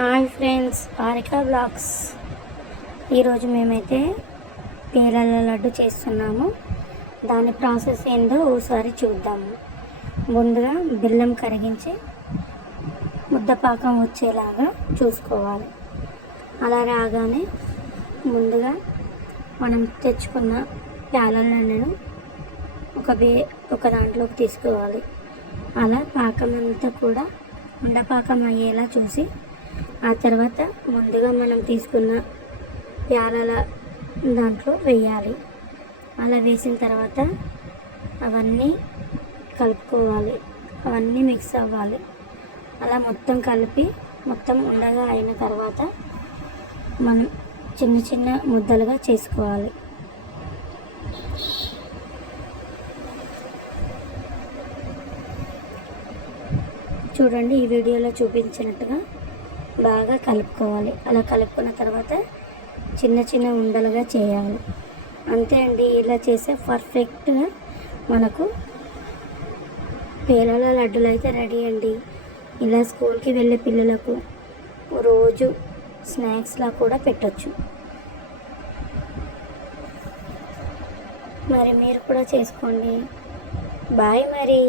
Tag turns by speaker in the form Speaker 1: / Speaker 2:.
Speaker 1: Hi friends Harika blogs. ఈరోజు మేమైతే పేలల లడ్డు చేస్తున్నాము. దాని ప్రాసెస్ ఏందో ఓసారి చూద్దాము. ముందుగా బెల్లం కరిగించి ముద్దపాకం వచ్చేలాగా చూసుకోవాలి. అలా రాగానే ముందుగా మనం తెచ్చుకున్న ప్యాలలను ఒక బే ఒక దాంట్లోకి తీసుకోవాలి. అలా పాకం అంతా కూడా ఉండపాకం అయ్యేలా చూసి ఆ తర్వాత ముందుగా మనం తీసుకున్న ప్యాలల దాంట్లో వేయాలి. అలా వేసిన తర్వాత అవన్నీ కలుపుకోవాలి. అవన్నీ మిక్స్ అవ్వాలి. అలా మొత్తం కలిపి మొత్తం ఉండగా అయిన తర్వాత మనం చిన్న చిన్న ముద్దలుగా చేసుకోవాలి. చూడండి ఈ వీడియోలో చూపించినట్టుగా బాగా కలుపుకోవాలి. అలా కలుపుకున్న తర్వాత చిన్న చిన్న ఉండలుగా చేయాలి. అంతే అండి. ఇలా చేసే పర్ఫెక్ట్గా మనకు పేలాల లడ్డులు అయితే రెడీ అండి. ఇలా స్కూల్కి వెళ్ళే పిల్లలకు రోజు స్నాక్స్లా కూడా పెట్టచ్చు. మరి మీరు కూడా చేసుకోండి. బాయ్ మరి.